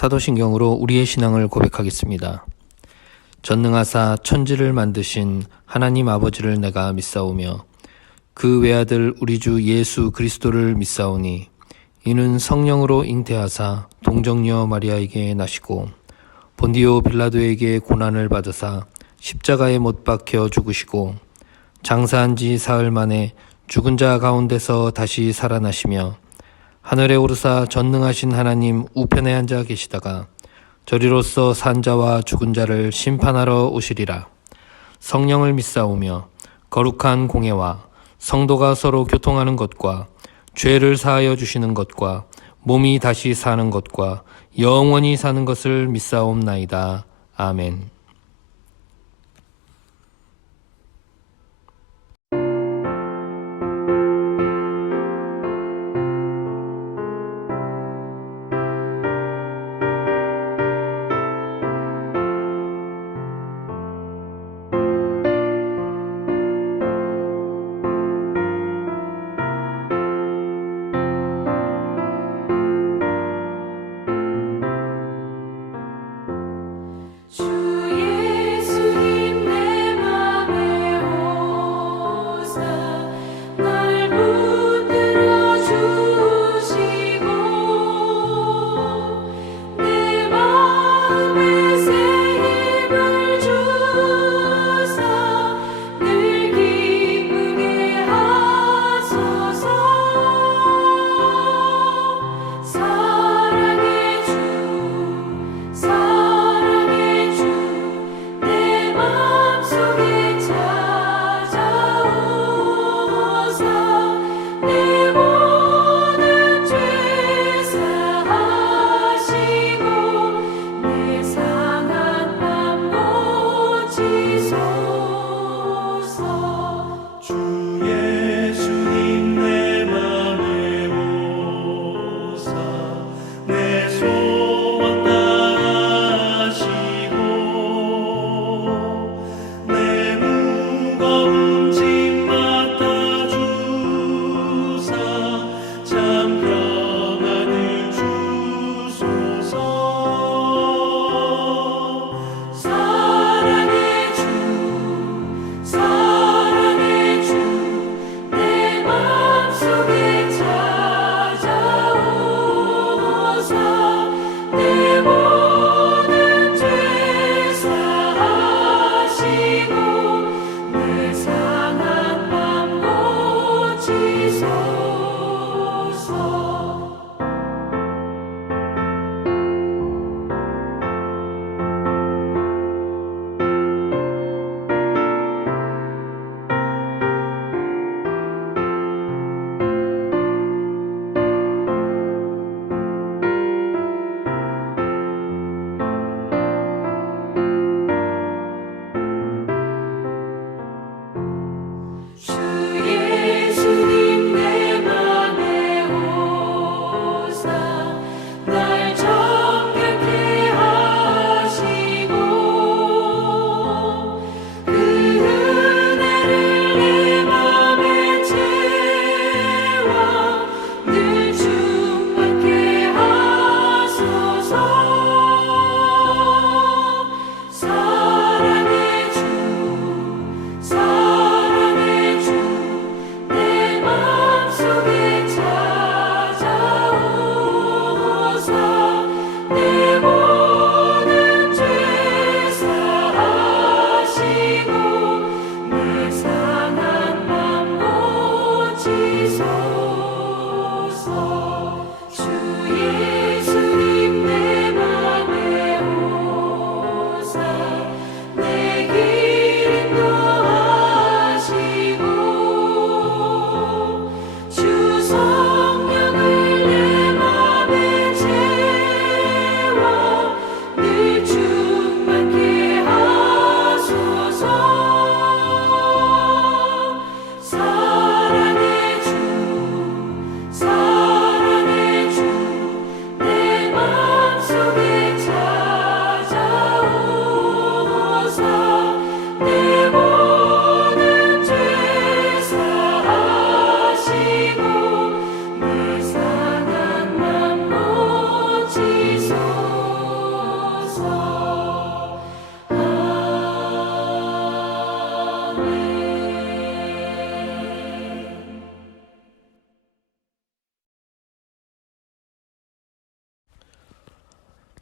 사도신경으로 우리의 신앙을 고백하겠습니다. 전능하사 천지를 만드신 하나님 아버지를 내가 믿사오며 그 외아들 우리 주 예수 그리스도를 믿사오니 이는 성령으로 잉태하사 동정녀 마리아에게 나시고 본디오 빌라도에게 고난을 받으사 십자가에 못 박혀 죽으시고 장사한 지 사흘 만에 죽은 자 가운데서 다시 살아나시며 하늘에 오르사 전능하신 하나님 우편에 앉아 계시다가 저리로서 산 자와 죽은 자를 심판하러 오시리라. 성령을 믿사오며 거룩한 공예와 성도가 서로 교통하는 것과 죄를 사하여 주시는 것과 몸이 다시 사는 것과 영원히 사는 것을 믿사옵나이다. 아멘. 주의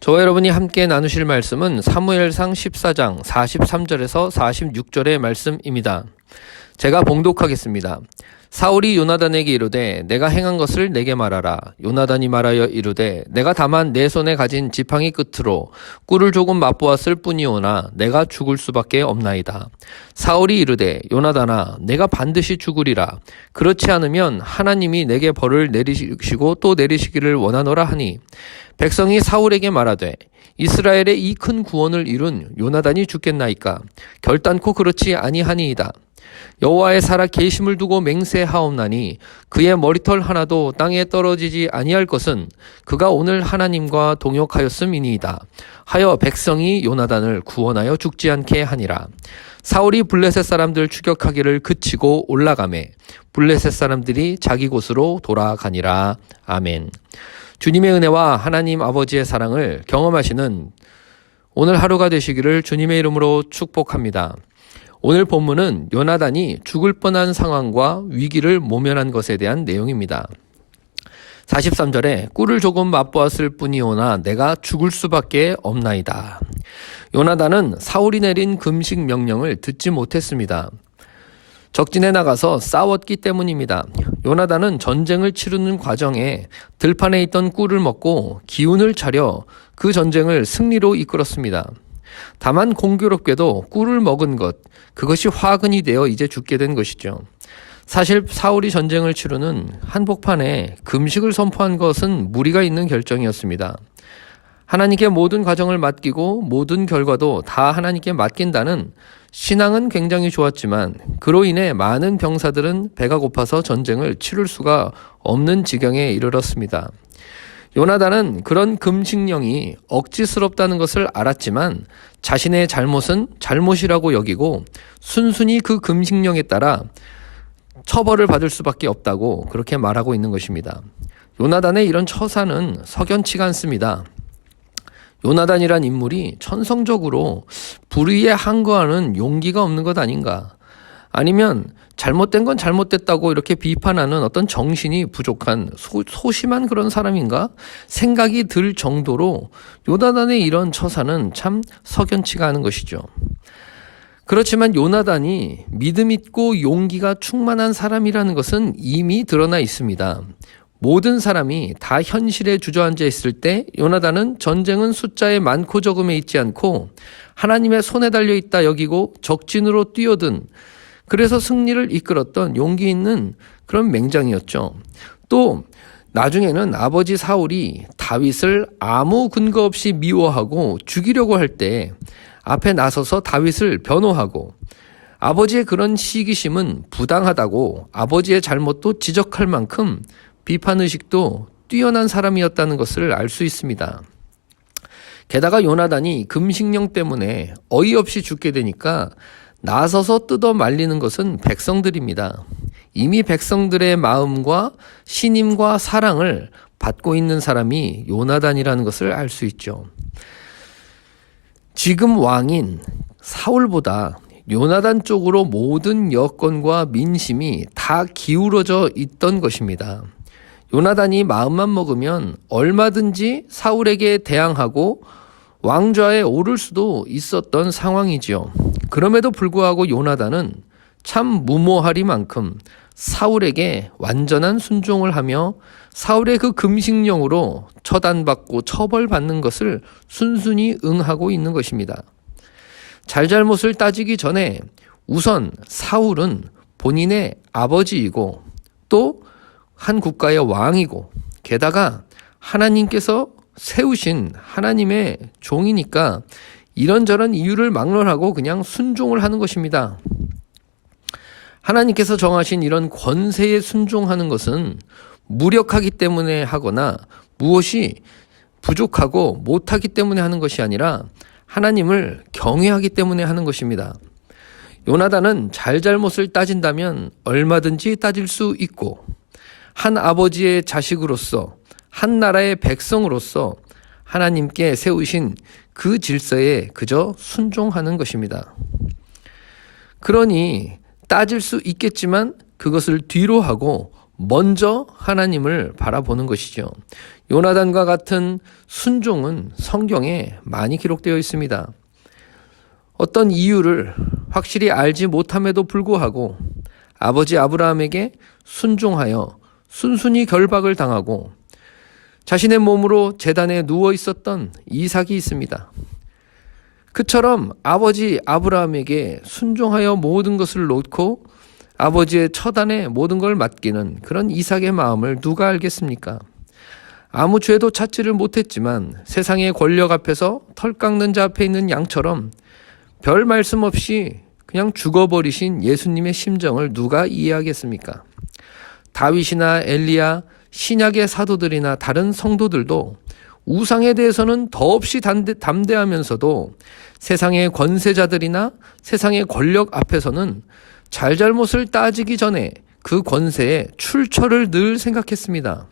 저와 여러분이 함께 나누실 말씀은 사무엘상 14장 43절에서 46절의 말씀입니다. 제가 봉독하겠습니다. 사울이 요나단에게 이르되 내가 행한 것을 내게 말하라. 요나단이 말하여 이르되 내가 다만 내 손에 가진 지팡이 끝으로 꿀을 조금 맛보았을 뿐이오나 내가 죽을 수밖에 없나이다. 사울이 이르되 요나단아 내가 반드시 죽으리라. 그렇지 않으면 하나님이 내게 벌을 내리시고 또 내리시기를 원하노라 하니 백성이 사울에게 말하되 이스라엘의 이 큰 구원을 이룬 요나단이 죽겠나이까. 결단코 그렇지 아니하니이다. 여호와의 살아 계심을 두고 맹세하옵나니 그의 머리털 하나도 땅에 떨어지지 아니할 것은 그가 오늘 하나님과 동역하였음이니이다. 하여 백성이 요나단을 구원하여 죽지 않게 하니라. 사울이 블레셋 사람들 추격하기를 그치고 올라가매 블레셋 사람들이 자기 곳으로 돌아가니라. 아멘. 주님의 은혜와 하나님 아버지의 사랑을 경험하시는 오늘 하루가 되시기를 주님의 이름으로 축복합니다. 오늘 본문은 요나단이 죽을 뻔한 상황과 위기를 모면한 것에 대한 내용입니다. 43절에 꿀을 조금 맛보았을 뿐이오나 내가 죽을 수밖에 없나이다. 요나단은 사울이 내린 금식 명령을 듣지 못했습니다. 적진에 나가서 싸웠기 때문입니다. 요나단은 전쟁을 치르는 과정에 들판에 있던 꿀을 먹고 기운을 차려 그 전쟁을 승리로 이끌었습니다. 다만 공교롭게도 꿀을 먹은 것, 그것이 화근이 되어 이제 죽게 된 것이죠. 사실 사울이 전쟁을 치르는 한복판에 금식을 선포한 것은 무리가 있는 결정이었습니다. 하나님께 모든 과정을 맡기고 모든 결과도 다 하나님께 맡긴다는 신앙은 굉장히 좋았지만 그로 인해 많은 병사들은 배가 고파서 전쟁을 치를 수가 없는 지경에 이르렀습니다. 요나단은 그런 금식령이 억지스럽다는 것을 알았지만 자신의 잘못은 잘못이라고 여기고 순순히 그 금식령에 따라 처벌을 받을 수밖에 없다고 그렇게 말하고 있는 것입니다. 요나단의 이런 처사는 석연치가 않습니다. 요나단이란 인물이 천성적으로 불의에 항거하는 용기가 없는 것 아닌가? 아니면 잘못된 건 잘못됐다고 이렇게 비판하는 어떤 정신이 부족한 소심한 그런 사람인가? 생각이 들 정도로 요나단의 이런 처사는 참 석연치가 않은 것이죠. 그렇지만 요나단이 믿음 있고 용기가 충만한 사람이라는 것은 이미 드러나 있습니다. 모든 사람이 다 현실에 주저앉아 있을 때 요나단은 전쟁은 숫자의 많고 적음에 있지 않고 하나님의 손에 달려있다 여기고 적진으로 뛰어든, 그래서 승리를 이끌었던 용기 있는 그런 맹장이었죠. 또 나중에는 아버지 사울이 다윗을 아무 근거 없이 미워하고 죽이려고 할 때 앞에 나서서 다윗을 변호하고 아버지의 그런 시기심은 부당하다고 아버지의 잘못도 지적할 만큼 비판의식도 뛰어난 사람이었다는 것을 알 수 있습니다. 게다가 요나단이 금식령 때문에 어이없이 죽게 되니까 나서서 뜯어 말리는 것은 백성들입니다. 이미 백성들의 마음과 신임과 사랑을 받고 있는 사람이 요나단이라는 것을 알 수 있죠. 지금 왕인 사울보다 요나단 쪽으로 모든 여건과 민심이 다 기울어져 있던 것입니다. 요나단이 마음만 먹으면 얼마든지 사울에게 대항하고 왕좌에 오를 수도 있었던 상황이지요. 그럼에도 불구하고 요나단은 참 무모하리만큼 사울에게 완전한 순종을 하며 사울의 그 금식령으로 처단받고 처벌받는 것을 순순히 응하고 있는 것입니다. 잘잘못을 따지기 전에 우선 사울은 본인의 아버지이고 또 한 국가의 왕이고 게다가 하나님께서 세우신 하나님의 종이니까 이런저런 이유를 막론하고 그냥 순종을 하는 것입니다. 하나님께서 정하신 이런 권세에 순종하는 것은 무력하기 때문에 하거나 무엇이 부족하고 못하기 때문에 하는 것이 아니라 하나님을 경외하기 때문에 하는 것입니다. 요나단은 잘잘못을 따진다면 얼마든지 따질 수 있고 한 아버지의 자식으로서 한 나라의 백성으로서 하나님께 세우신 그 질서에 그저 순종하는 것입니다. 그러니 따질 수 있겠지만 그것을 뒤로 하고 먼저 하나님을 바라보는 것이죠. 요나단과 같은 순종은 성경에 많이 기록되어 있습니다. 어떤 이유를 확실히 알지 못함에도 불구하고 아버지 아브라함에게 순종하여 순순히 결박을 당하고 자신의 몸으로 제단에 누워 있었던 이삭이 있습니다. 그처럼 아버지 아브라함에게 순종하여 모든 것을 놓고 아버지의 처단에 모든 걸 맡기는 그런 이삭의 마음을 누가 알겠습니까? 아무 죄도 찾지를 못했지만 세상의 권력 앞에서 털 깎는 자 앞에 있는 양처럼 별 말씀 없이 그냥 죽어버리신 예수님의 심정을 누가 이해하겠습니까? 다윗이나 엘리야, 신약의 사도들이나 다른 성도들도 우상에 대해서는 더없이 담대하면서도 세상의 권세자들이나 세상의 권력 앞에서는 잘잘못을 따지기 전에 그 권세의 출처를 늘 생각했습니다.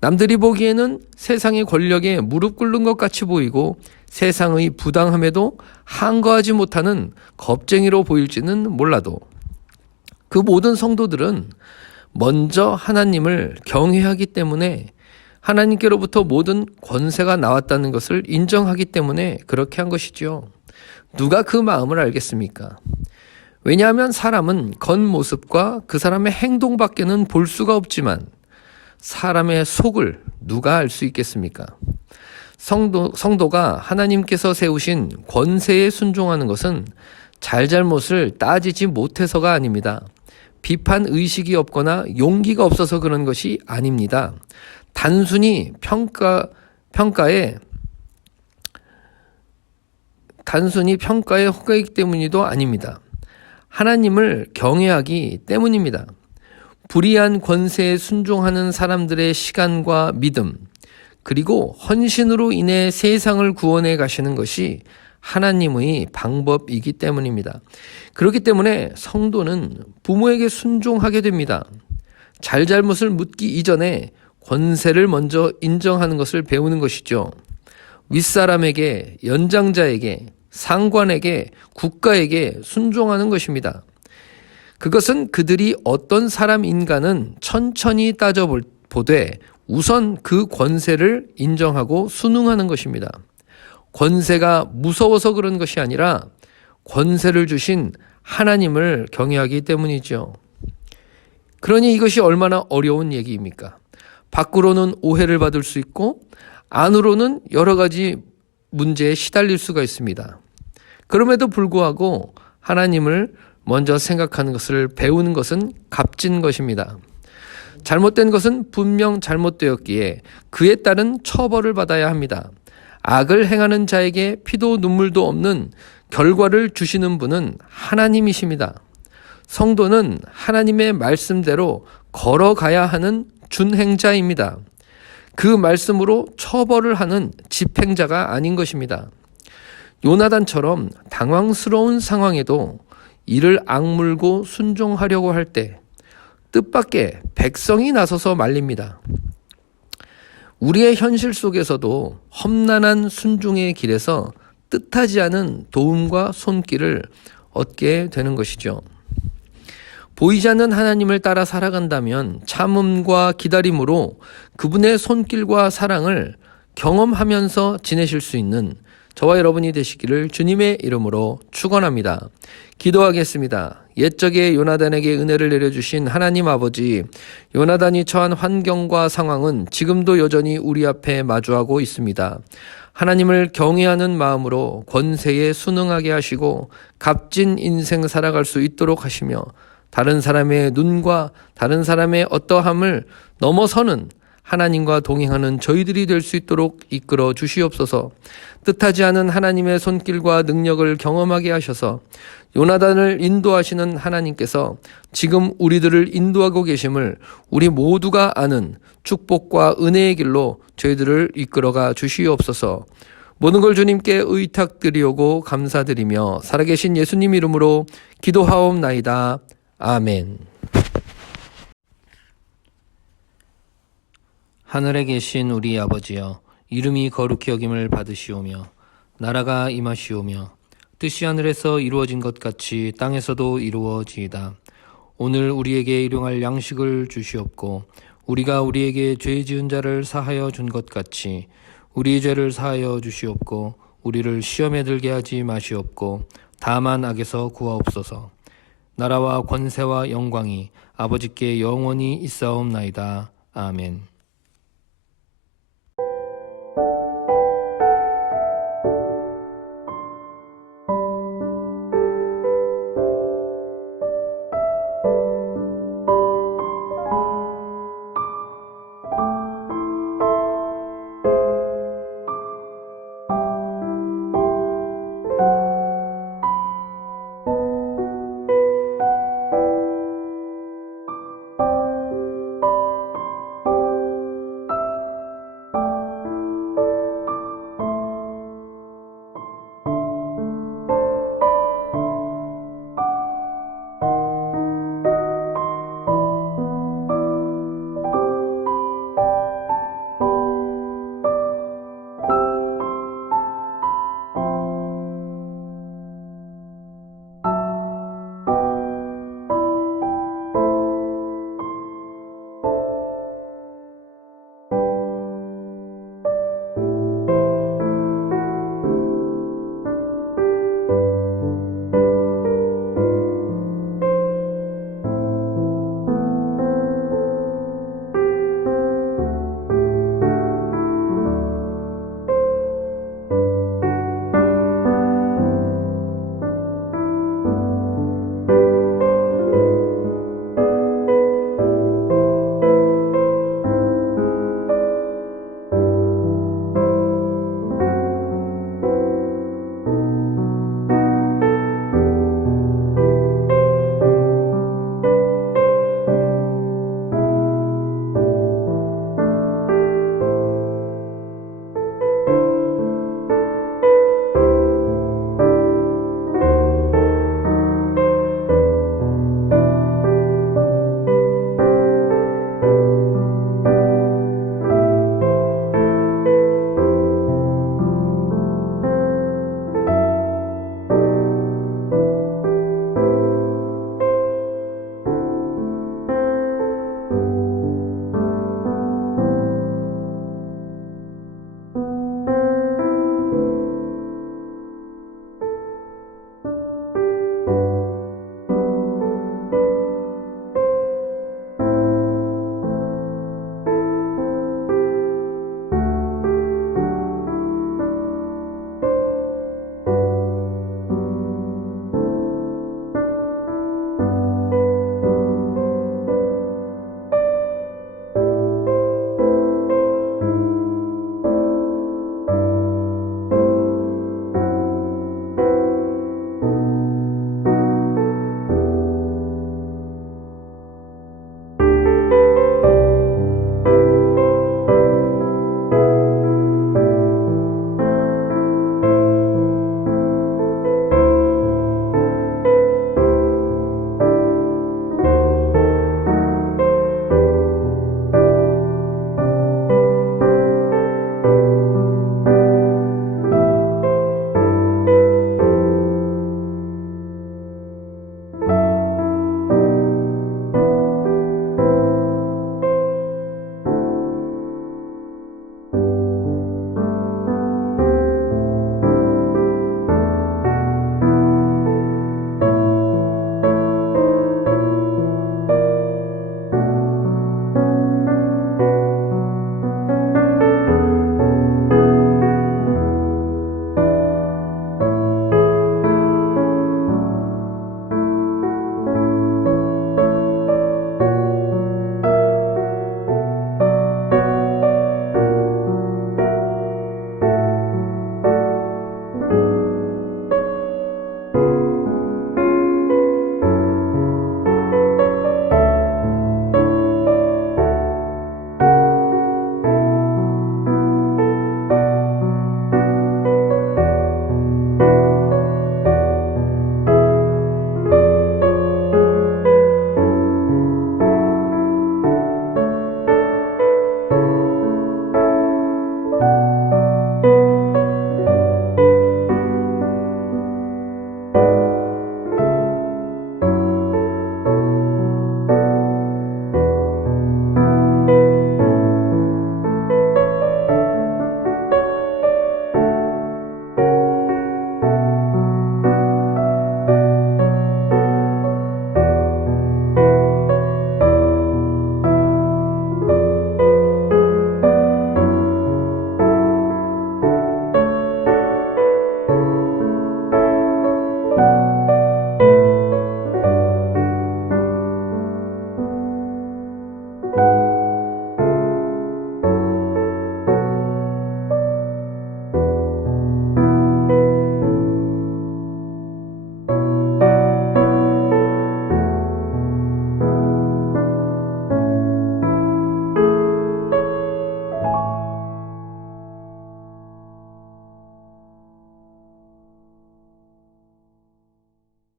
남들이 보기에는 세상의 권력에 무릎 꿇는 것 같이 보이고 세상의 부당함에도 항거하지 못하는 겁쟁이로 보일지는 몰라도 그 모든 성도들은 먼저 하나님을 경외하기 때문에 하나님께로부터 모든 권세가 나왔다는 것을 인정하기 때문에 그렇게 한 것이죠. 누가 그 마음을 알겠습니까? 왜냐하면 사람은 겉모습과 그 사람의 행동밖에는 볼 수가 없지만 사람의 속을 누가 알 수 있겠습니까? 성도가 하나님께서 세우신 권세에 순종하는 것은 잘잘못을 따지지 못해서가 아닙니다. 비판 의식이 없거나 용기가 없어서 그런 것이 아닙니다. 단순히 평가에 허가이기 때문이도 아닙니다. 하나님을 경외하기 때문입니다. 불의한 권세에 순종하는 사람들의 시간과 믿음, 그리고 헌신으로 인해 세상을 구원해 가시는 것이 하나님의 방법이기 때문입니다. 그렇기 때문에 성도는 부모에게 순종하게 됩니다. 잘잘못을 묻기 이전에 권세를 먼저 인정하는 것을 배우는 것이죠. 윗사람에게, 연장자에게, 상관에게, 국가에게 순종하는 것입니다. 그것은 그들이 어떤 사람인가는 천천히 따져보되 우선 그 권세를 인정하고 순응하는 것입니다. 권세가 무서워서 그런 것이 아니라 권세를 주신 하나님을 경외하기 때문이죠. 그러니 이것이 얼마나 어려운 얘기입니까? 밖으로는 오해를 받을 수 있고 안으로는 여러 가지 문제에 시달릴 수가 있습니다. 그럼에도 불구하고 하나님을 먼저 생각하는 것을 배우는 것은 값진 것입니다. 잘못된 것은 분명 잘못되었기에 그에 따른 처벌을 받아야 합니다. 악을 행하는 자에게 피도 눈물도 없는 결과를 주시는 분은 하나님이십니다. 성도는 하나님의 말씀대로 걸어가야 하는 준행자입니다. 그 말씀으로 처벌을 하는 집행자가 아닌 것입니다. 요나단처럼 당황스러운 상황에도 이를 악물고 순종하려고 할 때 뜻밖의 백성이 나서서 말립니다. 우리의 현실 속에서도 험난한 순종의 길에서 뜻하지 않은 도움과 손길을 얻게 되는 것이죠. 보이지 않는 하나님을 따라 살아간다면 참음과 기다림으로 그분의 손길과 사랑을 경험하면서 지내실 수 있는 저와 여러분이 되시기를 주님의 이름으로 축원합니다. 기도하겠습니다. 옛적에 요나단에게 은혜를 내려주신 하나님 아버지, 요나단이 처한 환경과 상황은 지금도 여전히 우리 앞에 마주하고 있습니다. 하나님을 경외하는 마음으로 권세에 순응하게 하시고 값진 인생 살아갈 수 있도록 하시며 다른 사람의 눈과 다른 사람의 어떠함을 넘어서는 하나님과 동행하는 저희들이 될 수 있도록 이끌어 주시옵소서. 뜻하지 않은 하나님의 손길과 능력을 경험하게 하셔서 요나단을 인도하시는 하나님께서 지금 우리들을 인도하고 계심을 우리 모두가 아는 축복과 은혜의 길로 저희들을 이끌어가 주시옵소서. 모든 걸 주님께 의탁드리오고 감사드리며 살아계신 예수님 이름으로 기도하옵나이다. 아멘. 하늘에 계신 우리 아버지여, 이름이 거룩히 여김을 받으시오며 나라가 임하시오며 뜻이 하늘에서 이루어진 것 같이 땅에서도 이루어지이다. 오늘 우리에게 일용할 양식을 주시옵고 우리가 우리에게 죄 지은 자를 사하여 준 것 같이 우리 죄를 사하여 주시옵고 우리를 시험에 들게 하지 마시옵고 다만 악에서 구하옵소서. 나라와 권세와 영광이 아버지께 영원히 있사옵나이다. 아멘.